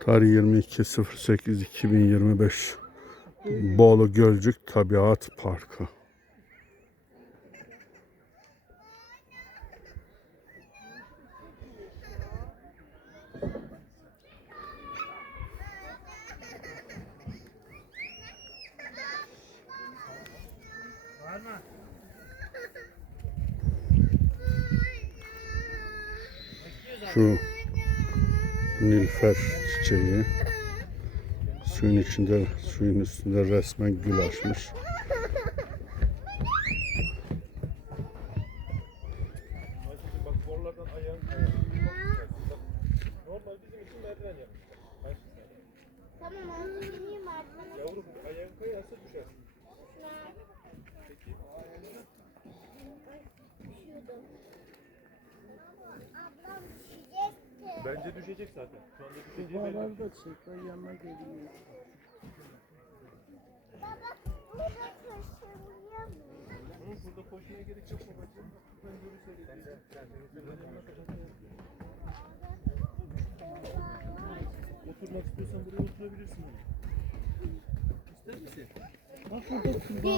Tarih 22.08.2025 Bolu Gölcük Tabiat Parkı. Şu Nilüfer çiçeği suyun içinde suyun üstünde resmen gül açmış. Normal bizim için merdiven yapmışlar. Bence düşecek zaten. Şu anda düşeceği belli. Bağlar da çekler yanına geliyor. Baba burada muyum? Hı, burada koşmaya gerek yok babacığım. Ben yürü Oturmak istiyorsan buraya oturabilirsin. İster misin? Bak burada kurbağa